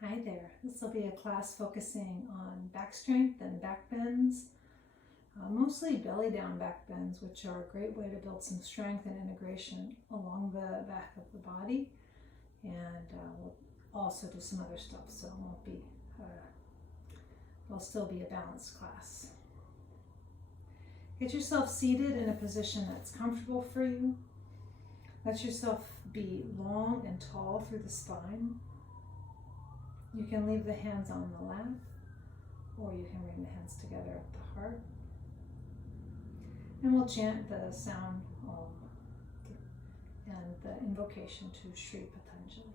Hi there. This will be a class focusing on back strength and back bends, mostly belly down back bends, which are a great way to build some strength and integration along the back of the body. And we'll also do some other stuff, so it won't be, it'll still be a balanced class. Get yourself seated in a position that's comfortable for you. Let yourself be long and tall through the spine. You can leave the hands on the lap, or you can bring the hands together at the heart. And we'll chant the sound Om and the invocation to Sri Patanjali.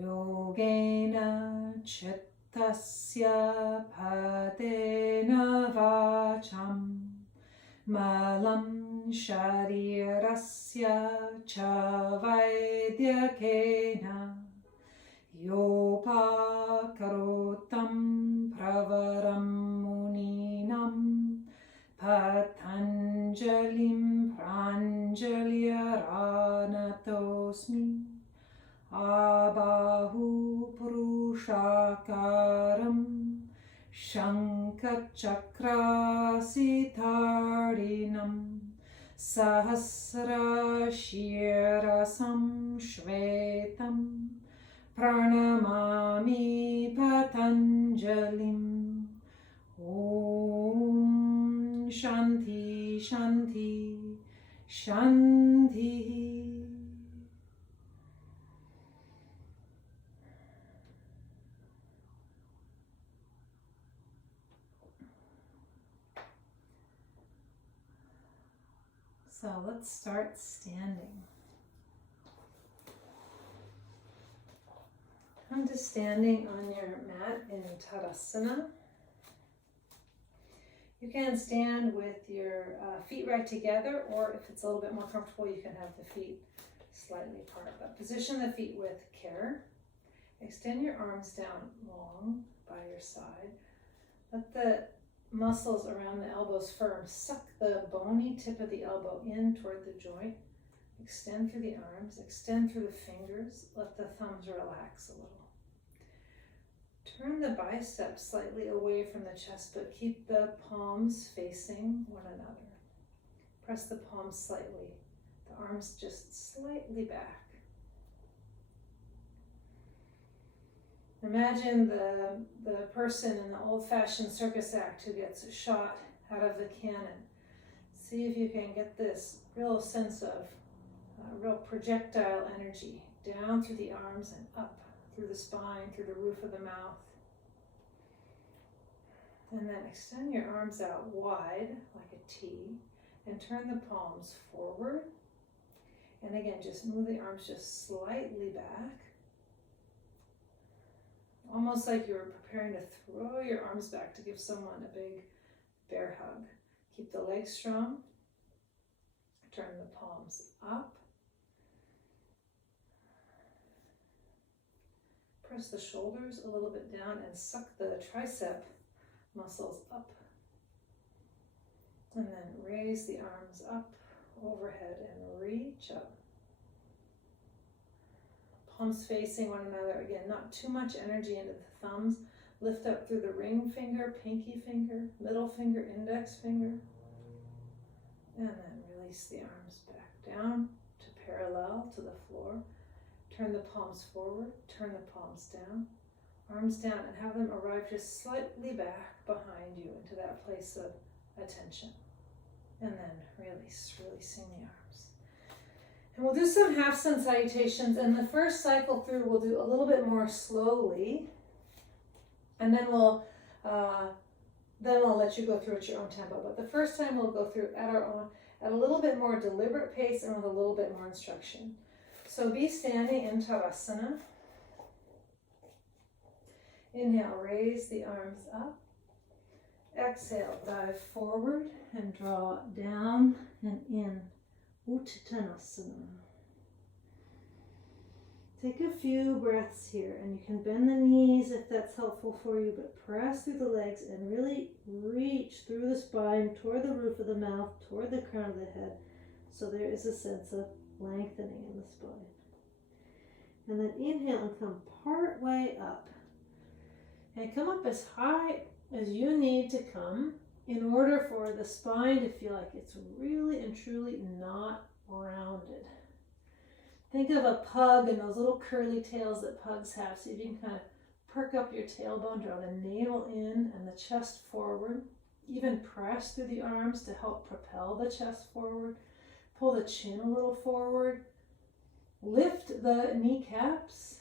Yogena Tasya padena vacham malam sharirasya cha vaidyakena yopakarotam pravaram muninam patanjalim pranjalyaranatosmi Abahu Purushakaram Shankachakrasitarinam Sahasrashirasam Shvetam Pranamami Patanjalim Om Shanti Shanti Shanti. So let's start standing. Come to standing on your mat in Tadasana. You can stand with your feet right together, or if it's a little bit more comfortable, you can have the feet slightly apart. But position the feet with care. Extend your arms down long by your side. Let the muscles around the elbows firm. Suck the bony tip of the elbow in toward the joint. Extend through the arms, extend through the fingers. Let the thumbs relax a little. Turn the biceps slightly away from the chest, but keep the palms facing one another. Press the palms slightly, the arms just slightly back. Imagine the person in the old-fashioned circus act who gets shot out of the cannon. See if you can get this real sense of real projectile energy down through the arms and up through the spine, through the roof of the mouth. And then extend your arms out wide like a T and turn the palms forward. And again, just move the arms just slightly back. Almost like you're preparing to throw your arms back to give someone a big bear hug. Keep the legs strong. Turn the palms up. Press the shoulders a little bit down and suck the tricep muscles up. And then raise the arms up overhead and reach up. Palms facing one another. Again, not too much energy into the thumbs. Lift up through the ring finger, pinky finger, middle finger, index finger. And then release the arms back down to parallel to the floor. Turn the palms forward, turn the palms down. Arms down and have them arrive just slightly back behind you into that place of attention. And then release, releasing the arms. And we'll do some half sun salutations, and the first cycle through we'll do a little bit more slowly, and then we'll let you go through at your own tempo. But the first time we'll go through at our own, at a little bit more deliberate pace and with a little bit more instruction. So be standing in Tadasana. Inhale, raise the arms up. Exhale, dive forward and draw down and in. Uttanasana. Take a few breaths here, and you can bend the knees if that's helpful for you, but press through the legs and really reach through the spine toward the roof of the mouth, toward the crown of the head, so there is a sense of lengthening in the spine. And then inhale and come part way up. And come up as high as you need to come in order for the spine to feel like it's really and truly not rounded. Think of a pug and those little curly tails that pugs have. So you can kind of perk up your tailbone, draw the navel in and the chest forward. Even press through the arms to help propel the chest forward. Pull the chin a little forward. Lift the kneecaps.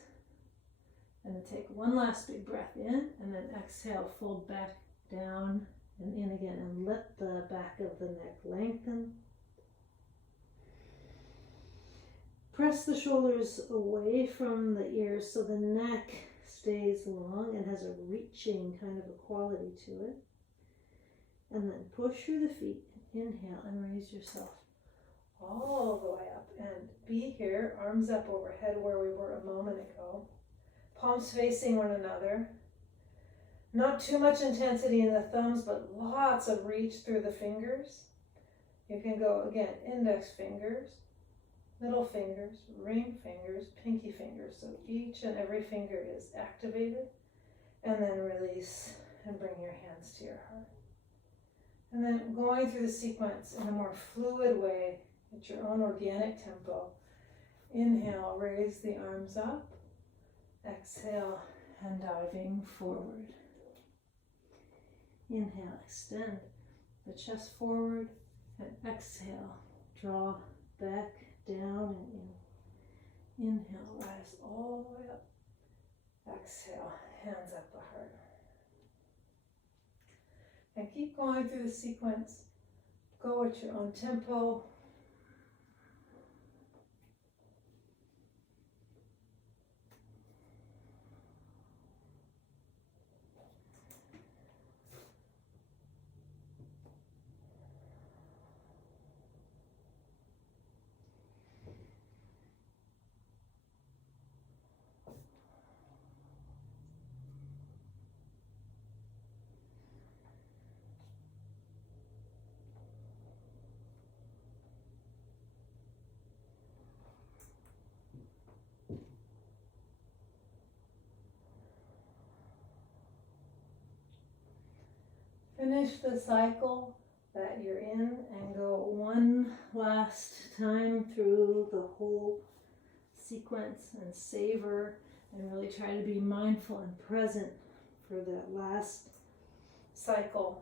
And then take one last big breath in, and then exhale, fold back down and in again, and let the back of the neck lengthen. Press the shoulders away from the ears so the neck stays long and has a reaching kind of a quality to it. And then push through the feet, inhale, and raise yourself all the way up. And be here, arms up overhead where we were a moment ago. Palms facing one another. Not too much intensity in the thumbs, but lots of reach through the fingers. You can go, again, index fingers, middle fingers, ring fingers, pinky fingers. So each and every finger is activated. And then release and bring your hands to your heart. And then going through the sequence in a more fluid way at your own organic tempo. Inhale, raise the arms up. Exhale, and diving forward. Inhale, extend the chest forward, and exhale, draw back, down, and in. Inhale, rise all the way up. Exhale, hands at the heart. And keep going through the sequence. Go at your own tempo. Finish the cycle that you're in and go one last time through the whole sequence and savor and really try to be mindful and present for that last cycle.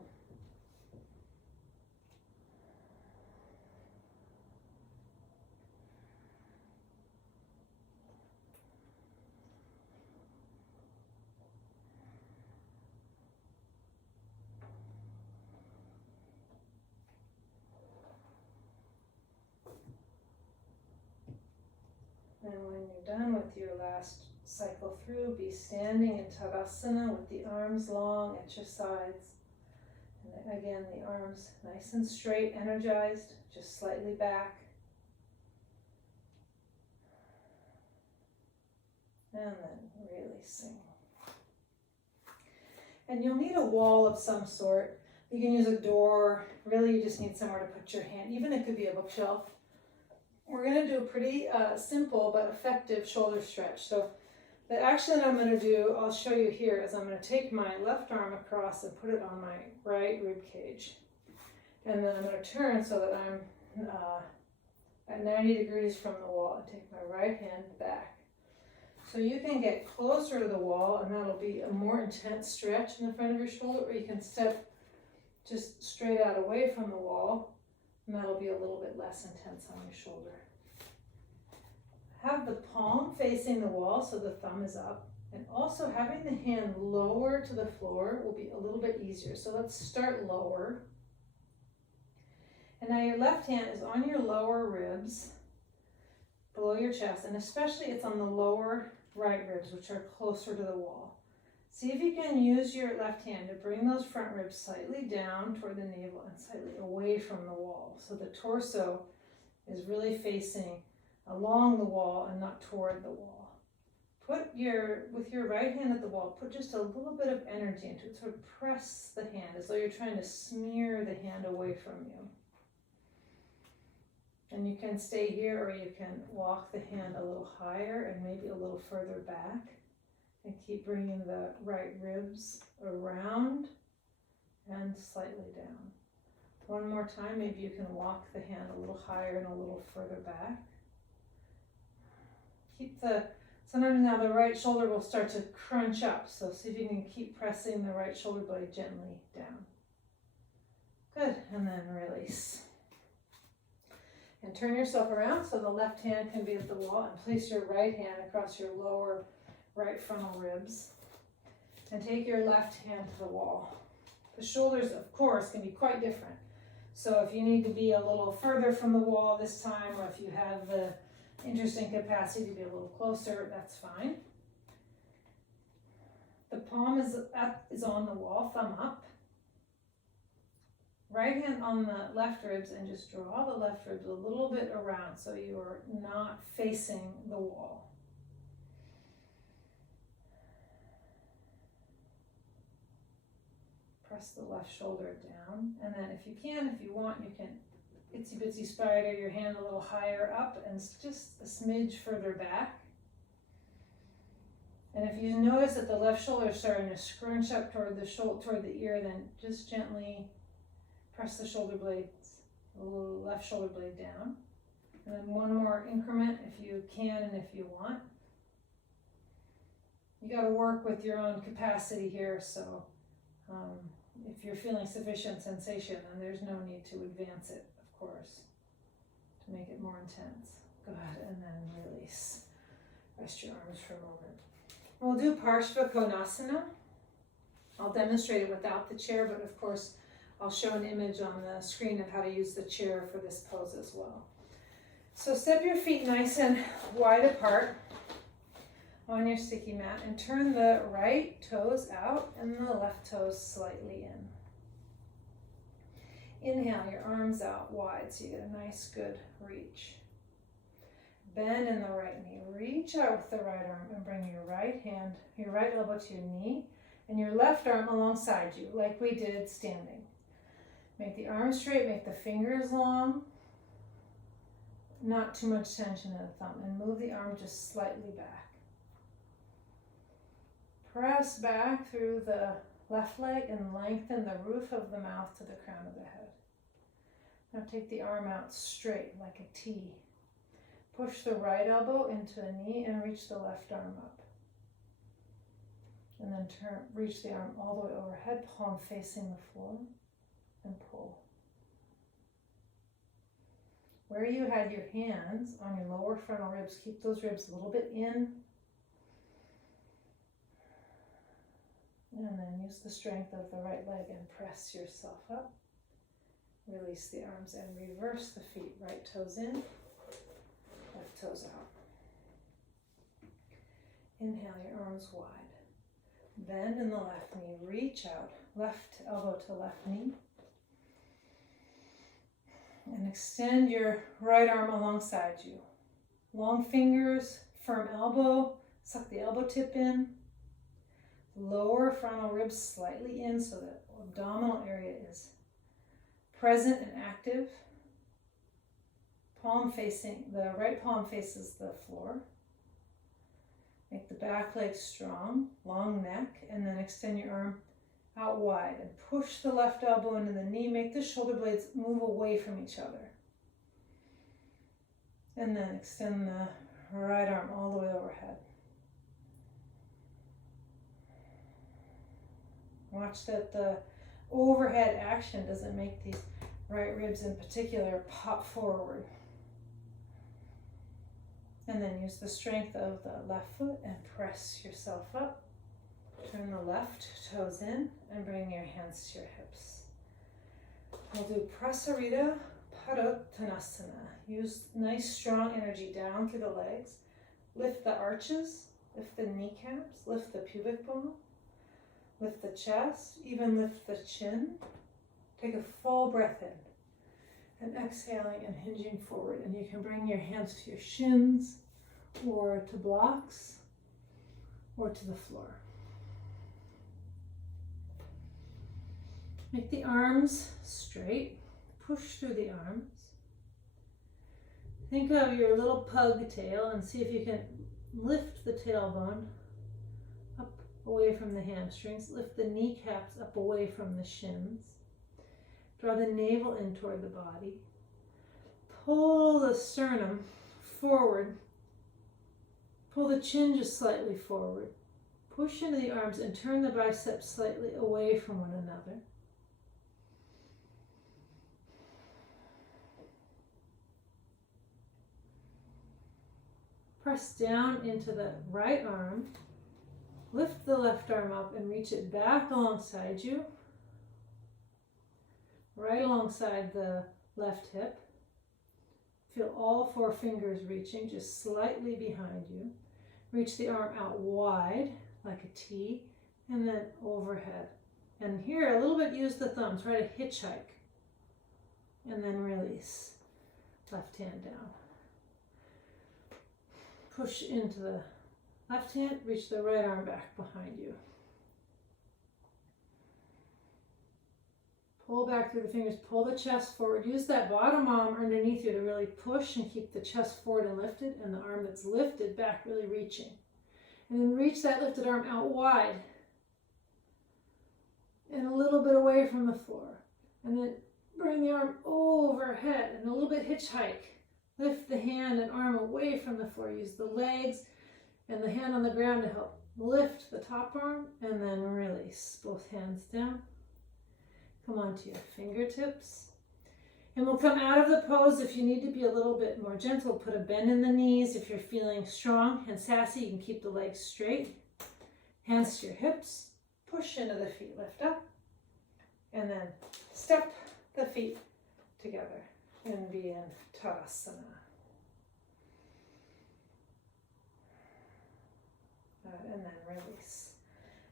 And when you're done with your last cycle through, be standing in Tadasana with the arms long at your sides. And again, the arms nice and straight, energized, just slightly back. And then releasing. And you'll need a wall of some sort. You can use a door. Really, you just need somewhere to put your hand. Even it could be a bookshelf. We're going to do a pretty simple but effective shoulder stretch. So the action that I'm going to do, I'll show you here, is I'm going to take my left arm across and put it on my right rib cage. And then I'm going to turn so that I'm at 90 degrees from the wall and take my right hand back. So you can get closer to the wall and that'll be a more intense stretch in the front of your shoulder, or you can step just straight out away from the wall. And that'll be a little bit less intense on your shoulder. Have the palm facing the wall so the thumb is up. And also having the hand lower to the floor will be a little bit easier. So let's start lower. And now your left hand is on your lower ribs, below your chest. And especially it's on the lower right ribs, which are closer to the wall. See if you can use your left hand to bring those front ribs slightly down toward the navel and slightly away from the wall. So the torso is really facing along the wall and not toward the wall. with your right hand at the wall, put just a little bit of energy into it. Sort of press the hand as though you're trying to smear the hand away from you. And you can stay here, or you can walk the hand a little higher and maybe a little further back. And keep bringing the right ribs around and slightly down. One more time, maybe you can walk the hand a little higher and a little further back. Sometimes now the right shoulder will start to crunch up, so see if you can keep pressing the right shoulder blade gently down. Good, and then release. And turn yourself around so the left hand can be at the wall, and place your right hand across your lower right frontal ribs. And take your left hand to the wall. The shoulders, of course, can be quite different. So if you need to be a little further from the wall this time, or if you have the interesting capacity to be a little closer, that's fine. The palm is on the wall, thumb up. Right hand on the left ribs, and just draw the left ribs a little bit around so you are not facing the wall. Press the left shoulder down, and then if you want, you can itsy bitsy spider your hand a little higher up and just a smidge further back. And if you notice that the left shoulder is starting to scrunch up toward the ear, then just gently press the shoulder blades, the left shoulder blade down. And then one more increment if you can and if you want. You got to work with your own capacity here, so if you're feeling sufficient sensation, then there's no need to advance it, of course, to make it more intense. Go ahead and then release. Rest your arms for a moment. We'll do Parshva Konasana. I'll demonstrate it without the chair, but of course I'll show an image on the screen of how to use the chair for this pose as well. So step your feet nice and wide apart on your sticky mat, and turn the right toes out and the left toes slightly in. Inhale your arms out wide so you get a nice good reach. Bend in the right knee. Reach out with the right arm and bring your right elbow to your knee and your left arm alongside you like we did standing. Make the arm straight, make the fingers long, not too much tension in the thumb, and move the arm just slightly back. Press back through the left leg and lengthen the roof of the mouth to the crown of the head. Now take the arm out straight like a T. Push the right elbow into a knee and reach the left arm up. And then reach the arm all the way overhead, palm facing the floor, and pull. Where you had your hands on your lower frontal ribs, keep those ribs a little bit in. And then use the strength of the right leg and press yourself up. Release the arms and reverse the feet. Right toes in, left toes out. Inhale your arms wide. Bend in the left knee. Reach out. Left elbow to left knee. And extend your right arm alongside you. Long fingers, firm elbow. Suck the elbow tip in. Lower frontal ribs slightly in so that abdominal area is present and active. The right palm faces the floor. Make the back leg strong, long neck, and then extend your arm out wide and push the left elbow into the knee. Make the shoulder blades move away from each other. And then extend the right arm all the way overhead. Watch that the overhead action doesn't make these right ribs in particular pop forward. And then use the strength of the left foot and press yourself up. Turn the left toes in and bring your hands to your hips. We'll do Prasarita Padottanasana. Use nice strong energy down through the legs. Lift the arches, lift the kneecaps, lift the pubic bone. Lift the chest, even lift the chin. Take a full breath in and exhaling and hinging forward. And you can bring your hands to your shins or to blocks. or to the floor. Make the arms straight. Push through the arms. Think of your little pug tail and see if you can lift the tailbone up away from the hamstrings. Lift the kneecaps up away from the shins. Draw the navel in toward the body. Pull the sternum forward. Pull the chin just slightly forward. Push into the arms and turn the biceps slightly away from one another. Press down into the right arm. Lift the left arm up and reach it back alongside you. Right alongside the left hip. Feel all 4 fingers reaching just slightly behind you. Reach the arm out wide like a T and then overhead. And here a little bit use the thumb. Try to hitchhike. And then release. Left hand down. Push into the left hand, reach the right arm back behind you. Pull back through the fingers, pull the chest forward. Use that bottom arm underneath you to really push and keep the chest forward and lifted, and the arm that's lifted back really reaching. And then reach that lifted arm out wide and a little bit away from the floor. And then bring the arm overhead and a little bit hitchhike. Lift the hand and arm away from the floor. Use the legs and the hand on the ground to help lift the top arm and then release. Both hands down. Come onto your fingertips. And we'll come out of the pose. If you need to be a little bit more gentle, put a bend in the knees. If you're feeling strong and sassy, you can keep the legs straight. Hands to your hips. Push into the feet. Lift up. And then step the feet together and be in Tadasana. And then release.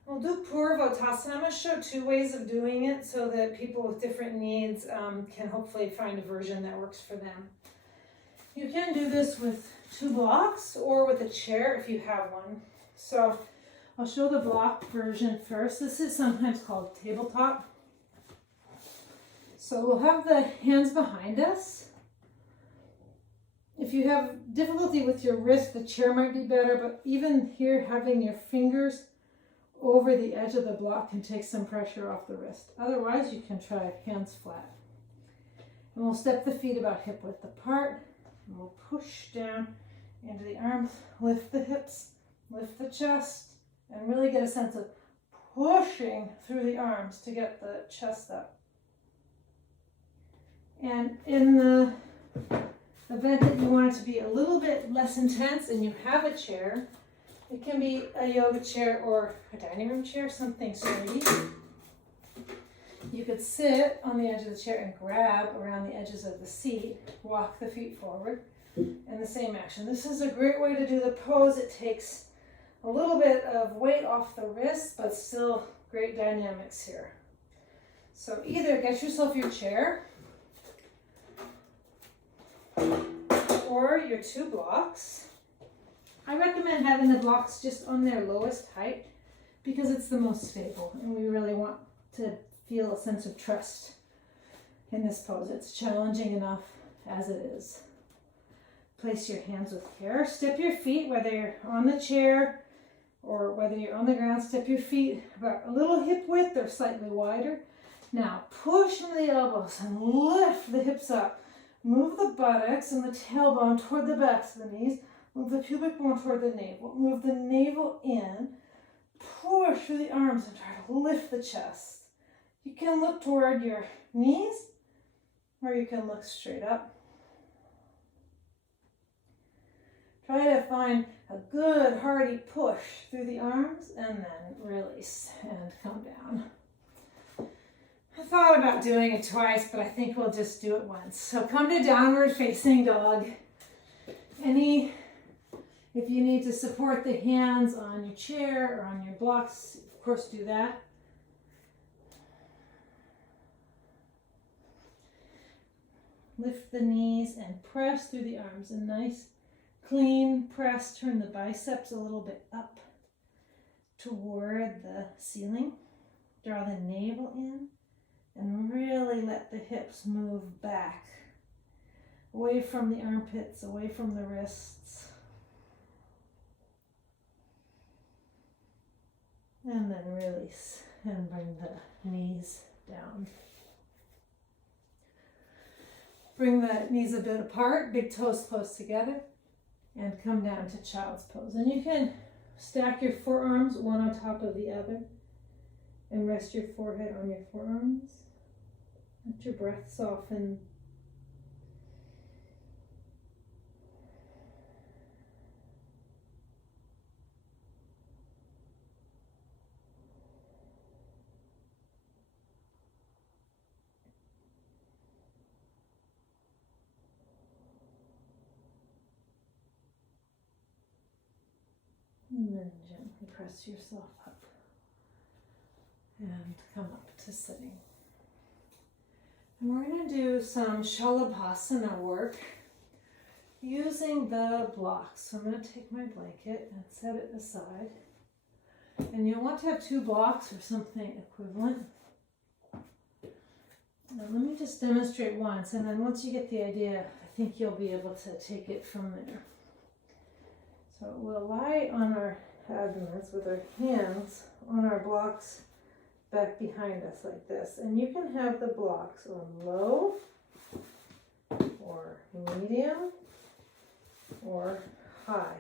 We'll do Purvottasana. I'm going to show 2 ways of doing it so that people with different needs can hopefully find a version that works for them. You can do this with 2 blocks or with a chair if you have one. So I'll show the block version first. This is sometimes called tabletop. So we'll have the hands behind us. If you have difficulty with your wrist, the chair might be better, but even here, having your fingers over the edge of the block can take some pressure off the wrist. Otherwise, you can try hands flat. And we'll step the feet about hip width apart, and we'll push down into the arms, lift the hips, lift the chest, and really get a sense of pushing through the arms to get the chest up. And in the event that you want it to be a little bit less intense and you have a chair, it can be a yoga chair or a dining room chair, something sturdy. You could sit on the edge of the chair and grab around the edges of the seat, walk the feet forward, and the same action. This is a great way to do the pose. It takes a little bit of weight off the wrist, but still great dynamics here. So either get yourself your chair or your 2 blocks. I recommend having the blocks just on their lowest height because it's the most stable and we really want to feel a sense of trust in this pose. It's challenging enough as it is. Place your hands with care. Step your feet, whether you're on the chair or whether you're on the ground, step your feet about a little hip width or slightly wider. Now push into the elbows and lift the hips up. Move the buttocks and the tailbone toward the backs of the knees. Move the pubic bone toward the navel. Move the navel in. Push through the arms and try to lift the chest. You can look toward your knees or you can look straight up. Try to find a good hearty push through the arms and then release and come down. I thought about doing it twice, but I think we'll just do it once. So come to downward facing dog. If you need to support the hands on your chair or on your blocks, of course do that. Lift the knees and press through the arms. A nice clean press. Turn the biceps a little bit up toward the ceiling. Draw the navel in and really let the hips move back, away from the armpits, away from the wrists. And then release and bring the knees down. Bring the knees a bit apart, big toes close together, and come down to child's pose. And you can stack your forearms one on top of the other and rest your forehead on your forearms. Let your breath soften. And then gently press yourself up and come up to sitting. And we're going to do some Shalabhasana work using the blocks. So I'm going to take my blanket and set it aside. And you'll want to have 2 blocks or something equivalent. Now let me just demonstrate once, and then once you get the idea, I think you'll be able to take it from there. So we'll lie on our abdomens with our hands on our blocks back behind us like this. And you can have the blocks on low or medium or high.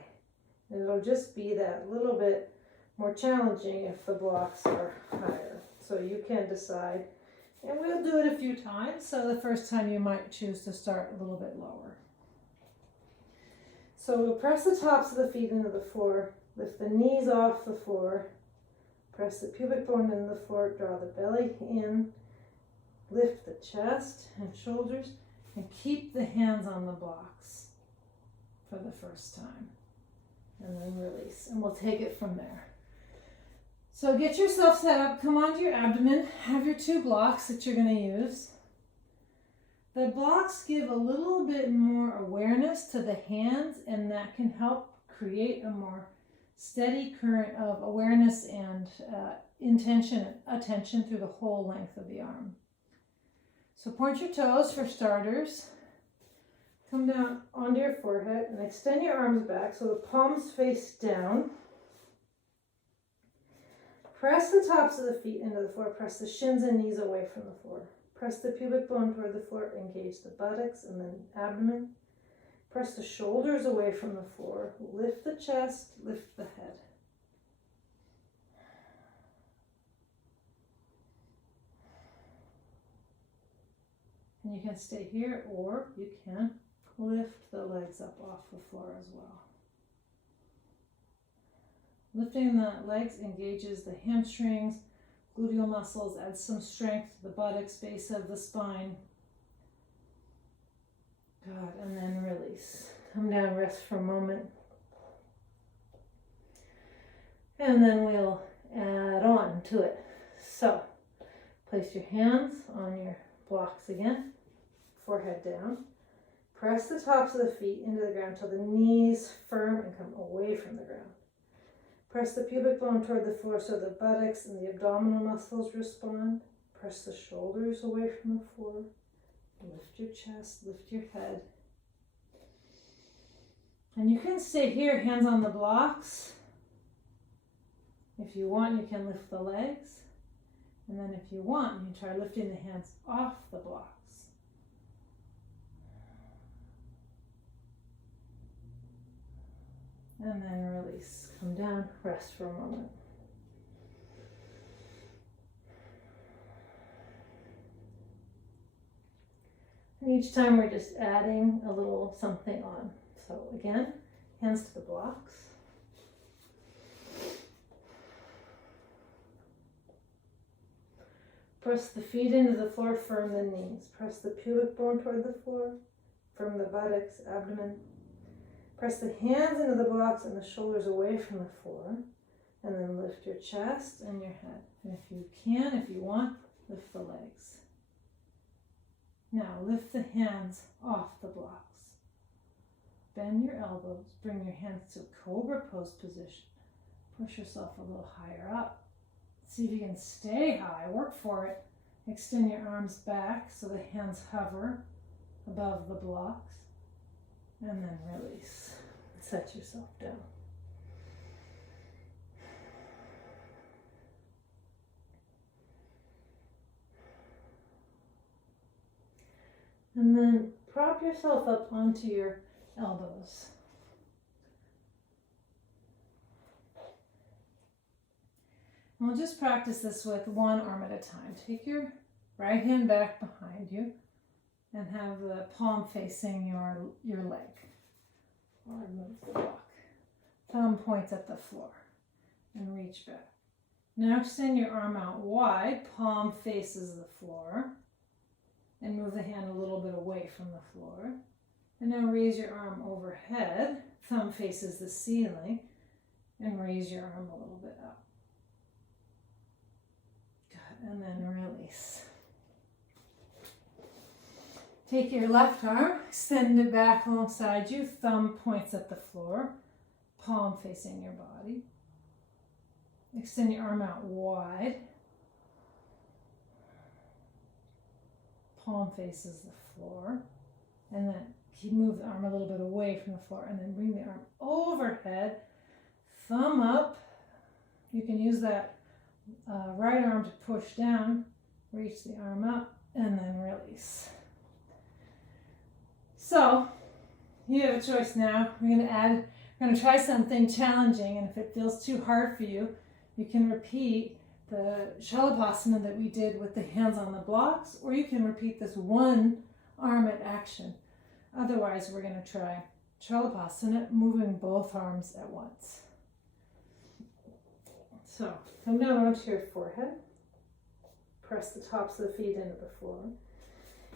And it'll just be that little bit more challenging if the blocks are higher. So you can decide. And we'll do it a few times. So the first time you might choose to start a little bit lower. So we'll press the tops of the feet into the floor, lift the knees off the floor, press the pubic bone into the floor, draw the belly in, lift the chest and shoulders, and keep the hands on the blocks for the first time. And then release, and we'll take it from there. So get yourself set up, come onto your abdomen, have your 2 blocks that you're going to use. The blocks give a little bit more awareness to the hands, and that can help create a more steady current of awareness and attention through the whole length of the arm. So point your toes for starters. Come down onto your forehead and extend your arms back so the palms face down. Press the tops of the feet into the floor. Press the shins and knees away from the floor. Press the pubic bone toward the floor, engage the buttocks and then abdomen. Press the shoulders away from the floor. Lift the chest, lift the head. And you can stay here, or you can lift the legs up off the floor as well. Lifting the legs engages the hamstrings, gluteal muscles, adds some strength to the buttocks, base of the spine. Good, and then release. Come down, rest for a moment. And then we'll add on to it. So, place your hands on your blocks again, forehead down. Press the tops of the feet into the ground till the knees firm and come away from the ground. Press the pubic bone toward the floor so the buttocks and the abdominal muscles respond. Press the shoulders away from the floor. Lift your chest, lift your head. And you can stay here, hands on the blocks. If you want, you can lift the legs. And then if you want, you can try lifting the hands off the blocks. And then release. Come down, rest for a moment. And each time we're just adding a little something on. So again, hands to the blocks. Press the feet into the floor, firm the knees. Press the pubic bone toward the floor, firm the buttocks, abdomen. Press the hands into the blocks and the shoulders away from the floor. And then lift your chest and your head. And if you can, if you want, lift the legs. Now lift the hands off the blocks. Bend your elbows. Bring your hands to cobra pose position. Push yourself a little higher up. See if you can stay high. Work for it. Extend your arms back so the hands hover above the blocks. And then release. Set yourself down. And then prop yourself up onto your elbows. And we'll just practice this with one arm at a time. Take your right hand back behind you and have the palm facing your leg. Or move the block. Thumb points at the floor and reach back. Now extend your arm out wide, palm faces the floor. And move the hand a little bit away from the floor. And now raise your arm overhead, thumb faces the ceiling, and raise your arm a little bit up. Good, and then release. Take your left arm, extend it back alongside you, thumb points at the floor, palm facing your body. Extend your arm out wide. Palm faces the floor, and then move the arm a little bit away from the floor, and then bring the arm overhead, thumb up. You can use that right arm to push down, reach the arm up, and then release. So you have a choice now. We're going to try something challenging, and if it feels too hard for you, you can repeat the Shalabhasana that we did with the hands on the blocks, or you can repeat this one arm-at action. Otherwise, we're going to try Shalabhasana, moving both arms at once. So, come down onto your forehead. Press the tops of the feet into the floor.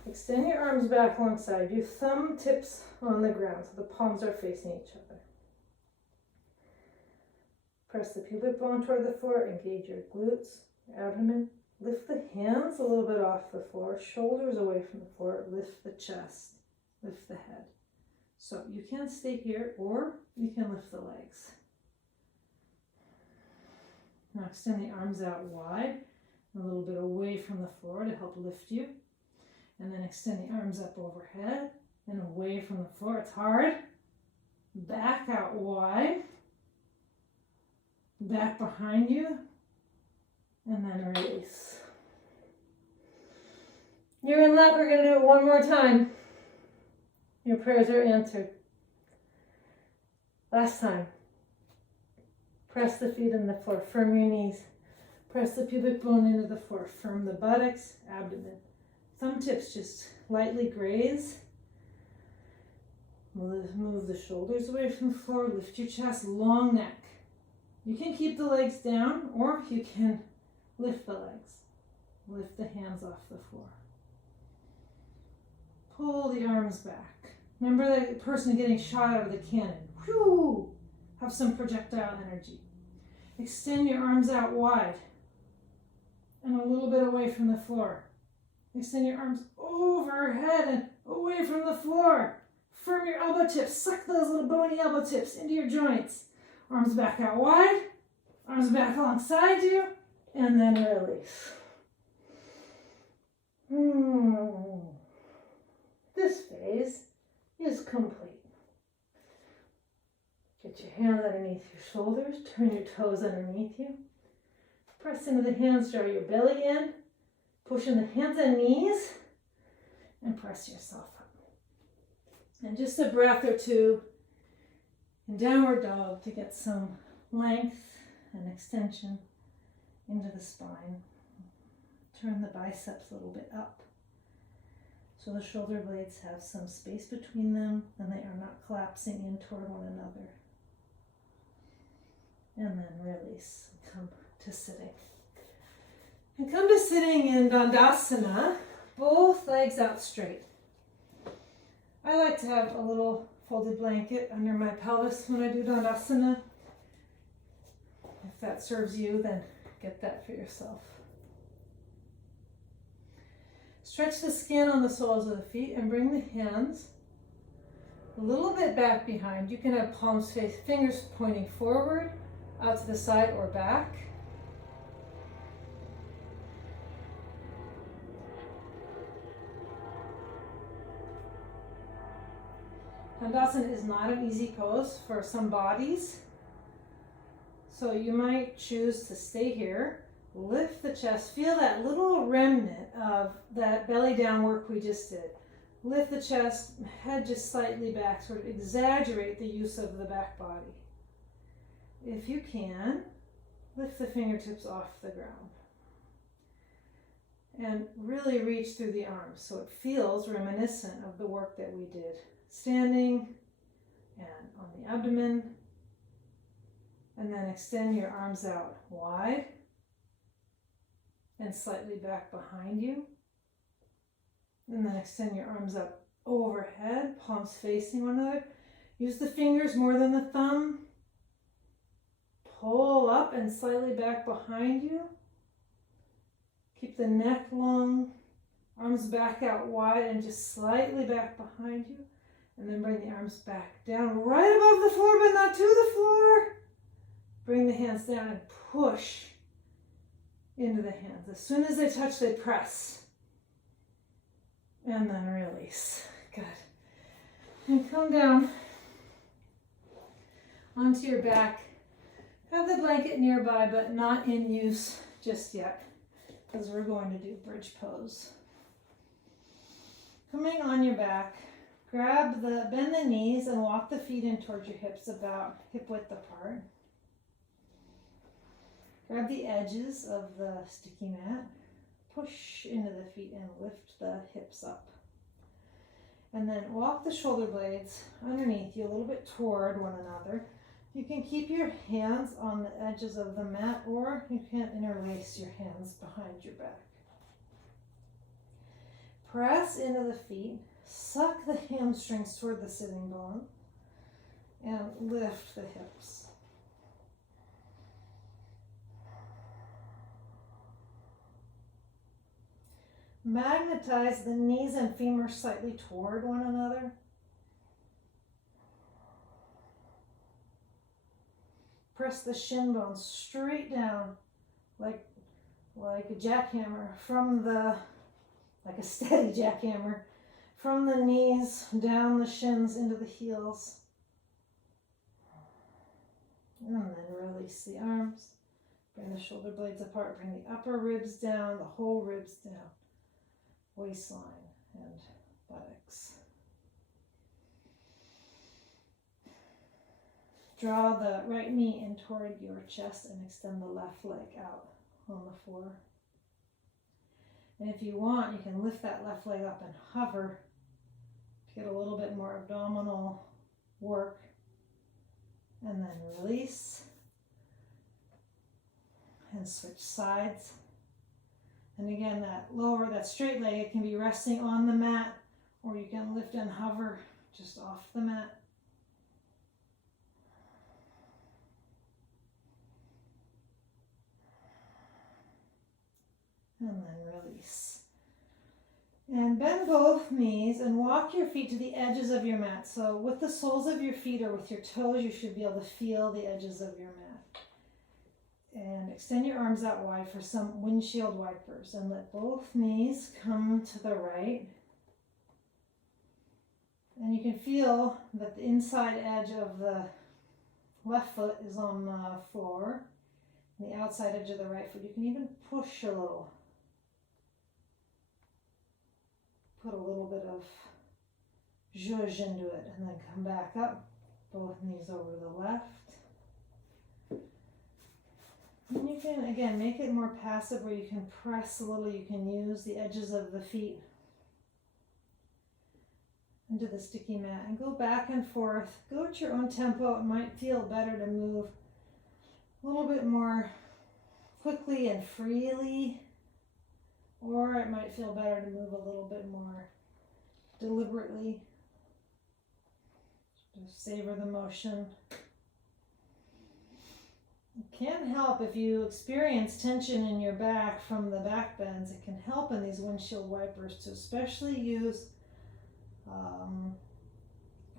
Extend your arms back alongside you, thumb tips on the ground so the palms are facing each other. Press the pubic bone toward the floor, engage your glutes, your abdomen. Lift the hands a little bit off the floor, shoulders away from the floor, lift the chest, lift the head. So you can stay here or you can lift the legs. Now extend the arms out wide, a little bit away from the floor to help lift you. And then extend the arms up overhead and away from the floor. It's hard. Back out wide. Back behind you, and then release. You're in luck. We're going to do it one more time. Your prayers are answered. Last time. Press the feet in the floor, firm your knees. Press the pubic bone into the floor, firm the buttocks, abdomen. Thumb tips just lightly graze. Move the shoulders away from the floor, lift your chest, long neck. You can keep the legs down, or you can lift the legs. Lift the hands off the floor. Pull the arms back. Remember that person getting shot out of the cannon. Whew! Have some projectile energy. Extend your arms out wide and a little bit away from the floor. Extend your arms overhead and away from the floor. Firm your elbow tips. Suck those little bony elbow tips into your joints. Arms back out wide, arms back alongside you, and then release. This phase is complete. Get your hands underneath your shoulders, turn your toes underneath you. Press into the hands, draw your belly in, push in the hands and knees, and press yourself up. And just a breath or two in downward dog to get some length and extension into the spine. Turn the biceps a little bit up so the shoulder blades have some space between them and they are not collapsing in toward one another. And then release. Come to sitting. And come to sitting in Dandasana, both legs out straight. I like to have a little folded blanket under my pelvis when I do Dandasana. If that serves you, then get that for yourself. Stretch the skin on the soles of the feet and bring the hands a little bit back behind. You can have palms face, fingers pointing forward out to the side or back. Dandasana is not an easy pose for some bodies. So you might choose to stay here, lift the chest, feel that little remnant of that belly down work we just did. Lift the chest, head just slightly back, sort of exaggerate the use of the back body. If you can, lift the fingertips off the ground. And really reach through the arms so it feels reminiscent of the work that we did. Standing and on the abdomen. And then extend your arms out wide and slightly back behind you. And then extend your arms up overhead, palms facing one another. Use the fingers more than the thumb. Pull up and slightly back behind you. Keep the neck long, arms back out wide and just slightly back behind you. And then bring the arms back down right above the floor, but not to the floor. Bring the hands down and push into the hands. As soon as they touch, they press. And then release. Good. And come down onto your back. Have the blanket nearby, but not in use just yet, because we're going to do bridge pose. Coming on your back, bend the knees and walk the feet in towards your hips, about hip width apart. Grab the edges of the sticky mat, push into the feet and lift the hips up. And then walk the shoulder blades underneath you a little bit toward one another. You can keep your hands on the edges of the mat, or you can interlace your hands behind your back. Press into the feet, suck the hamstrings toward the sitting bone, and lift the hips. Magnetize the knees and femur slightly toward one another. Press the shin bones straight down like a jackhammer like a steady jackhammer, from the knees down the shins into the heels. And then release the arms. Bring the shoulder blades apart. Bring the upper ribs down, the whole ribs down. Waistline and buttocks. Draw the right knee in toward your chest and extend the left leg out on the floor. And if you want, you can lift that left leg up and hover to get a little bit more abdominal work. And then release. And switch sides. And again, that straight leg, it can be resting on the mat, or you can lift and hover just off the mat. And then release. And bend both knees and walk your feet to the edges of your mat. So with the soles of your feet or with your toes, you should be able to feel the edges of your mat. And extend your arms out wide for some windshield wipers. And let both knees come to the right. And you can feel that the inside edge of the left foot is on the floor. And the outside edge of the right foot. You can even push a little. Put a little bit of zhuzh into it. And then come back up. Both knees over the left. And you can, again, make it more passive where you can press a little. You can use the edges of the feet into the sticky mat and go back and forth. Go at your own tempo. It might feel better to move a little bit more quickly and freely, or it might feel better to move a little bit more deliberately. Just savor the motion. It can help if you experience tension in your back from the back bends. It can help in these windshield wipers to especially use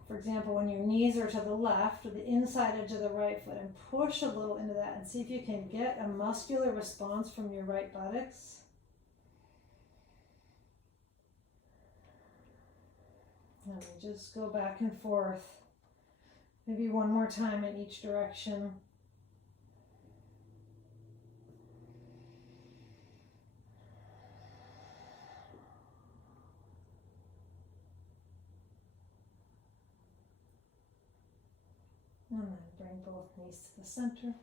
for example, when your knees are to the left or the inside edge of the right foot, and push a little into that and see if you can get a muscular response from your right buttocks. And just go back and forth, maybe one more time in each direction. And then bring both knees to the center.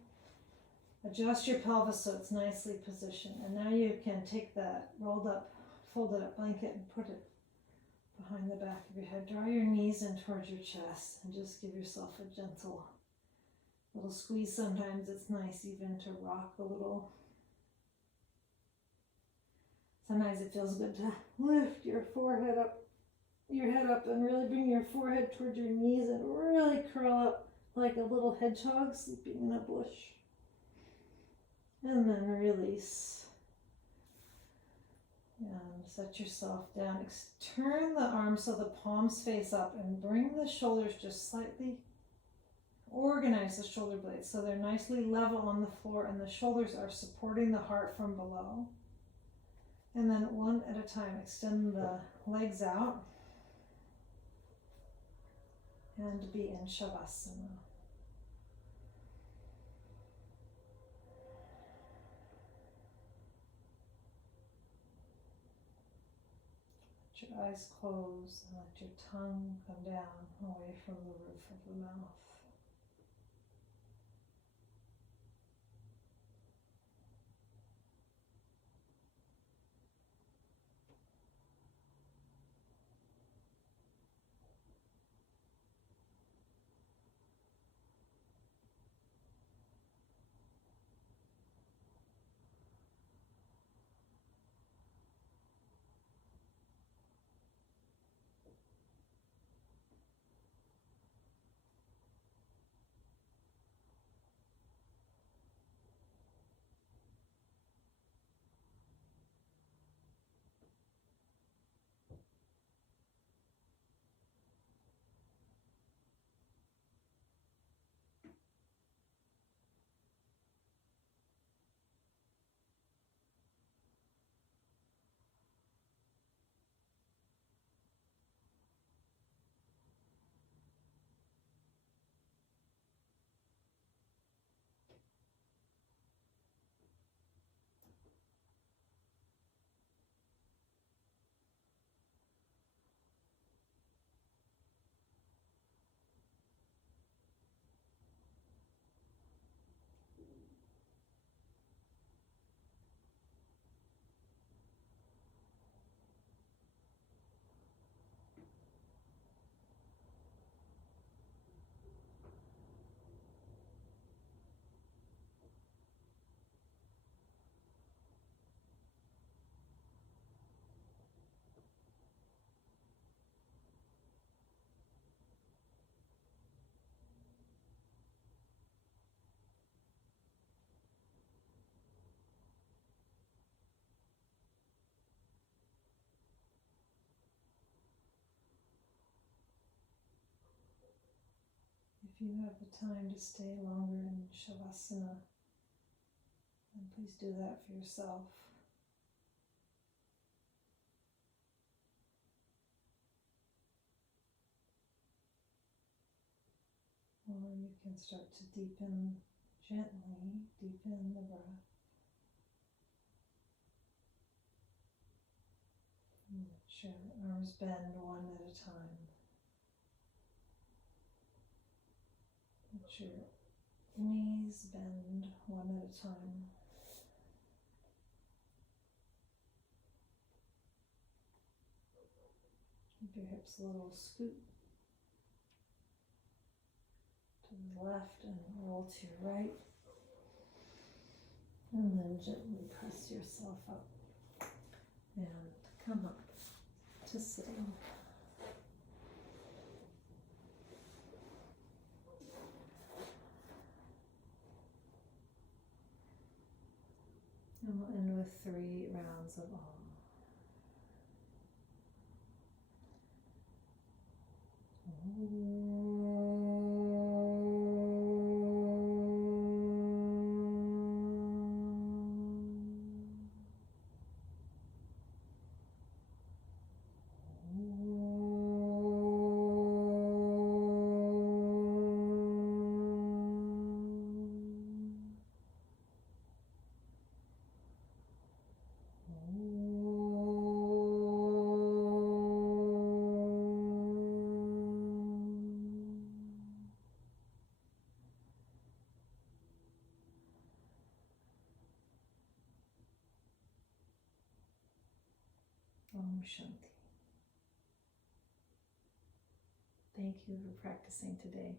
Adjust your pelvis so it's nicely positioned. And now you can take that rolled up, folded up blanket and put it behind the back of your head. Draw your knees in towards your chest and just give yourself a gentle little squeeze. Sometimes it's nice even to rock a little. Sometimes it feels good to lift your forehead up, your head up, and really bring your forehead towards your knees and really curl up like a little hedgehog sleeping in a bush. And then release. And set yourself down. Turn the arms so the palms face up and bring the shoulders just slightly. Organize the shoulder blades so they're nicely level on the floor and the shoulders are supporting the heart from below. And then one at a time, extend the legs out and be in Shavasana. Let your eyes close and let your tongue come down away from the roof of the mouth. If you have the time to stay longer in Shavasana, then please do that for yourself. Or you can start to deepen gently, deepen the breath. And let your arms bend one at a time. Let your knees bend one at a time. Keep your hips a little scoot to the left and roll to your right. And then gently press yourself up and come up to sitting. And we'll end with 3 rounds of Om. Om. Om Shanti. Thank you for practicing today.